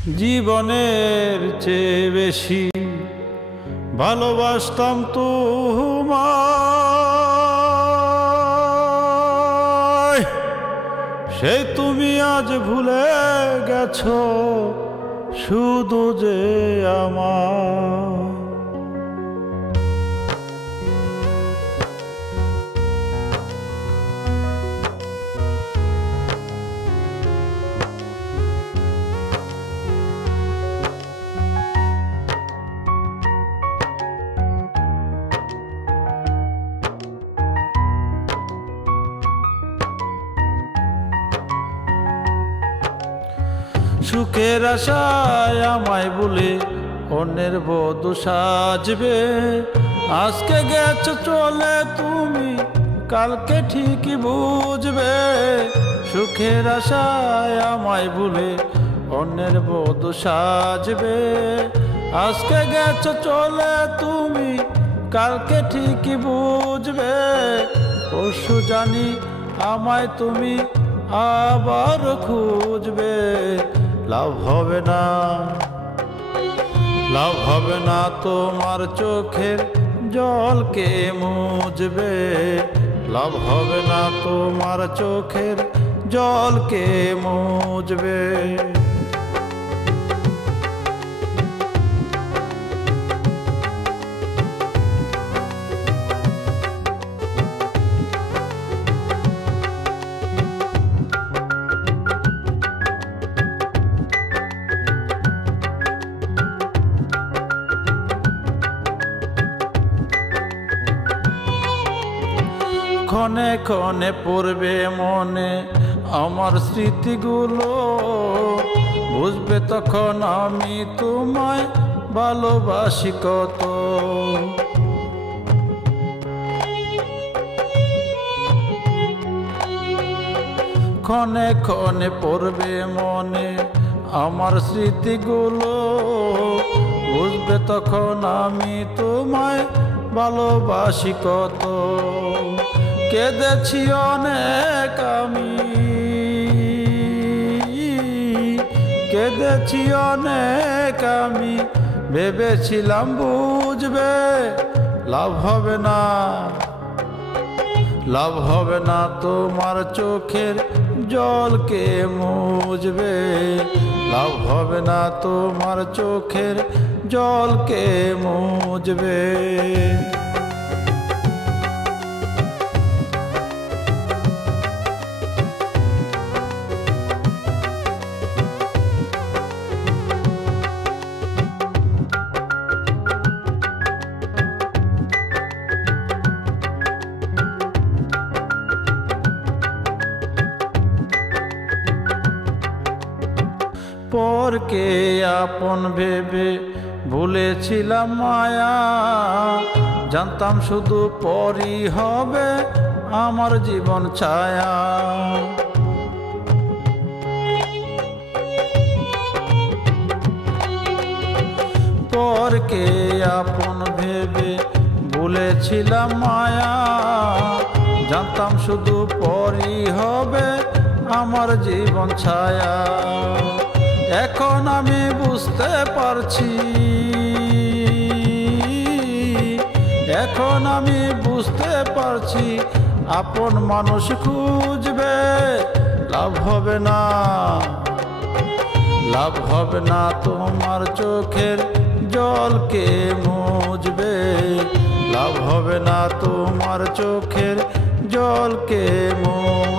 জীবনের চেয়ে বেশি ভালোবাসতাম তোমায়, সেই তুমি আজ ভুলে গেছো শুধু যে আমার। সুখের আশায় আমায় বলে অন্যের বধূ সাজবে, আজকে গেছো চলে তুমি কালকে ঠিকই বুঝবে। সুখের আশায় আমায় বলে অন্যের বধূ সাজবে, আজকে গেছো চলে তুমি কালকে ঠিকই বুঝবে। পরশু জানি আমায় তুমি আবার খুঁজবে, লাভ হবে না, লাভ হবে না তোমার চোখের জলকে মুছবে, লাভ হবে না তোমার চোখের জলকে মুছবে। ক্ষণে ক্ষণে পড়বে মনে আমার স্মৃতিগুলো, বুঝবে তখন আমি তোমায় ভালোবাসি কত। ক্ষণে ক্ষণে পড়বে মনে আমার স্মৃতিগুলো, বুঝবে তখন আমি তোমায় ভালোবাসি কত। কেঁদেছি অনেক আমি, কেঁদেছি অনেক আমি, ভেবেছিলাম বুঝবে, লাভ হবে না, লাভ হবে না তোমার চোখের জলকে মুছবে, লাভ হবে না তোমার চোখের জলকে মুছবে। পরকে আপন ভেবে ভুলেছিলাম মায়া, জানতাম শুধু পরই হবে আমার জীবন ছায়া। পরকে আপন ভেবে ভুলেছিলাম মায়া, জানতাম শুধু পরই হবে আমার জীবন ছায়া। এখন আমি বুঝতে পারছি, এখন আমি বুঝতে পারছি, আপন মানুষ খুঁজবে, লাভ হবে না, লাভ হবে না তোমার চোখের জলকে মুছবে, লাভ হবে না তোমার চোখের জলকে মুছবে।